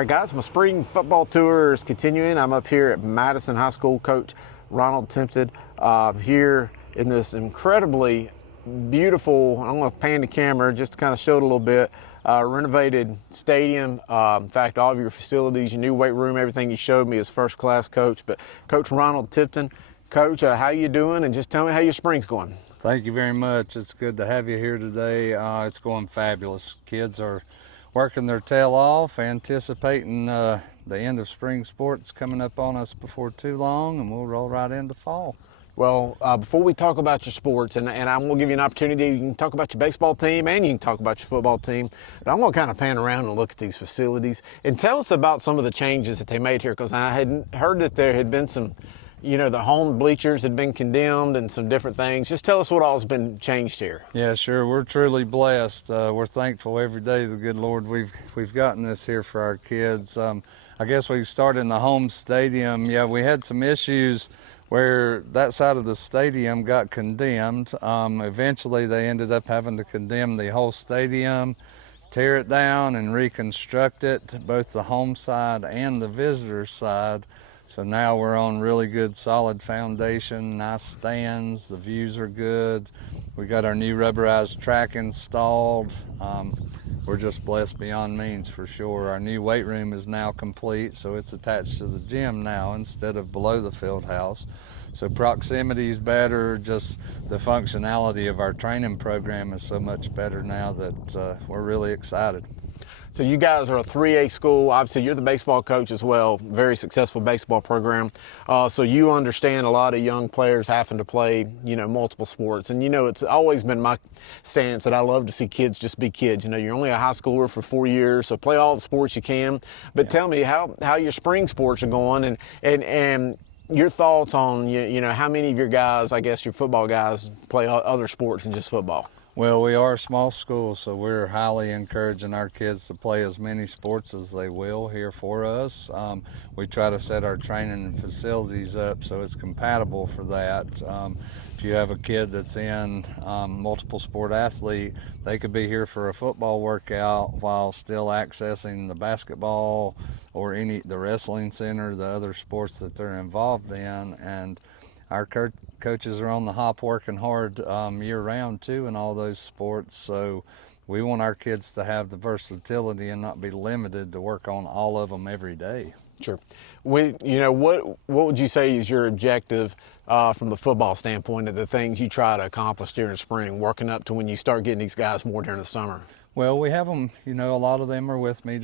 All right, guys, my spring football tour is continuing. I'm up here at Madison High School. Coach Ronald Tipton here in this incredibly beautiful, I'm going to pan the camera just to kind of show it a little bit, renovated stadium. In fact, all of your facilities, your new weight room, everything you showed me is first class, Coach. But Coach Ronald Tipton, Coach, how you doing? And just tell me how your spring's going. Thank you very much. It's good to have you here today. It's going fabulous. Kids are working their tail off, anticipating the end of spring sports coming up on us before too long, and we'll roll right into fall. Well, before we talk about your sports, and I'm going to give you an opportunity, you can talk about your baseball team and you can talk about your football team, but I'm going to kind of pan around and look at these facilities and tell us about some of the changes that they made here, because I had heard that there had been some, the home bleachers had been condemned and some different things. Just tell us what all's been changed here. Yeah, sure. We're truly blessed. We're thankful every day, the good Lord, we've gotten this here for our kids. I guess we started in the home stadium. Yeah, we had some issues where that side of the stadium got condemned. Eventually they ended up having to condemn the whole stadium, tear it down and reconstruct it, both the home side and the visitor side. So now we're on really good solid foundation, nice stands, the views are good. We got our new rubberized track installed. We're just blessed beyond means for sure. Our new weight room is now complete, so it's attached to the gym now instead of below the field house. So proximity is better, just the functionality of our training program is so much better now that we're really excited. So you guys are a 3A school. Obviously, you're the baseball coach as well. Very successful baseball program. So you understand a lot of young players having to play, multiple sports. And, it's always been my stance that I love to see kids just be kids. You're only a high schooler for 4 years, so play all the sports you can. But Tell me how your spring sports are going and your thoughts on, how many of your guys, I guess your football guys, play other sports than just football. Well, we are a small school, so we're highly encouraging our kids to play as many sports as they will here for us. We try to set our training and facilities up so it's compatible for that. If you have a kid that's in multiple sport athlete, they could be here for a football workout while still accessing the basketball or the wrestling center, the other sports that they're involved in. And our coaches are on the hop working hard year-round too in all those sports, so we want our kids to have the versatility and not be limited to work on all of them every day. Sure. What would you say is your objective from the football standpoint of the things you try to accomplish during the spring, working up to when you start getting these guys more during the summer? Well, we have them, a lot of them are with me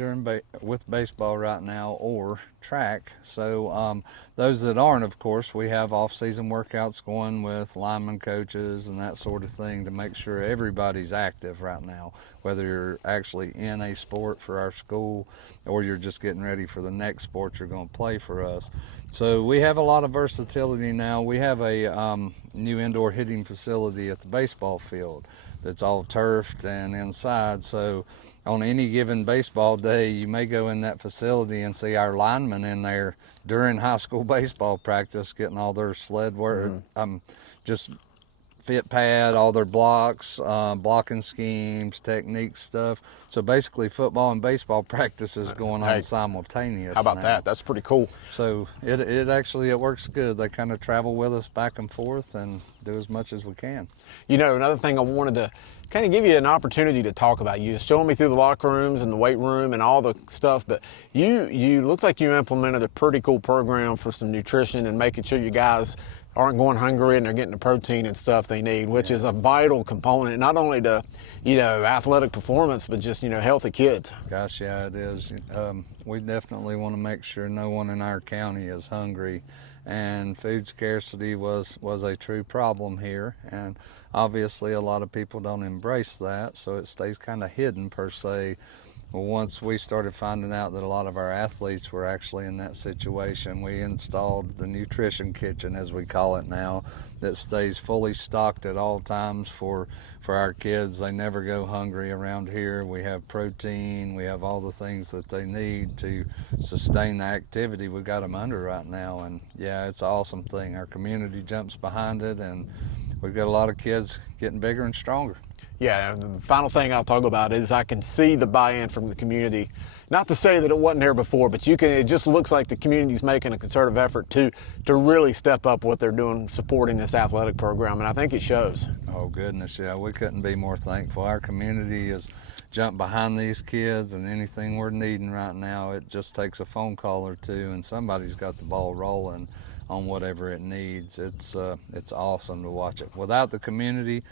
with baseball right now or track. So those that aren't, of course, we have off-season workouts going with lineman coaches and that sort of thing to make sure everybody's active right now, whether you're actually in a sport for our school or you're just getting ready for the next sport you're going to play for us. So we have a lot of versatility now. We have a new indoor hitting facility at the baseball field that's all turfed and inside. So on any given baseball day, you may go in that facility and see our linemen in there during high school baseball practice getting all their sled work, just fit pad, all their blocks, blocking schemes, technique stuff. So basically football and baseball practice is going on simultaneous. How about now. that? That's pretty cool. So it works good. They kind of travel with us back and forth and do as much as we can. Another thing I wanted to kind of give you an opportunity to talk about. You showing me through the locker rooms and the weight room and all the stuff, but you looks like you implemented a pretty cool program for some nutrition and making sure you guys aren't going hungry and they're getting the protein and stuff they need, which is a vital component, not only to, athletic performance, but just, healthy kids. Gosh, yeah, it is. We definitely want to make sure no one in our county is hungry, and food scarcity was a true problem here, and obviously a lot of people don't embrace that, so it stays kind of hidden per se. Well, once we started finding out that a lot of our athletes were actually in that situation, we installed the nutrition kitchen, as we call it now, that stays fully stocked at all times for our kids. They never go hungry around here. We have protein, we have all the things that they need to sustain the activity we've got them under right now. And yeah, it's an awesome thing. Our community jumps behind it, and we've got a lot of kids getting bigger and stronger. Yeah, and the final thing I'll talk about is I can see the buy-in from the community. Not to say that it wasn't there before, but it just looks like the community's making a concerted effort to really step up what they're doing, supporting this athletic program, and I think it shows. Oh goodness, yeah, we couldn't be more thankful. Our community has jumped behind these kids, and anything we're needing right now, it just takes a phone call or two, and somebody's got the ball rolling on whatever it needs. It's awesome to watch it. Without the community,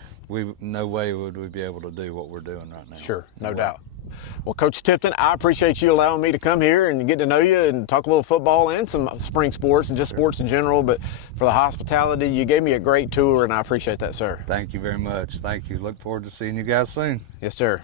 no way would we be able to do what we're doing right now. Sure, no doubt. Well, Coach Tipton, I appreciate you allowing me to come here and get to know you and talk a little football and some spring sports and just sports in general. But for the hospitality, you gave me a great tour, and I appreciate that, sir. Thank you very much. Thank you. Look forward to seeing you guys soon. Yes, sir.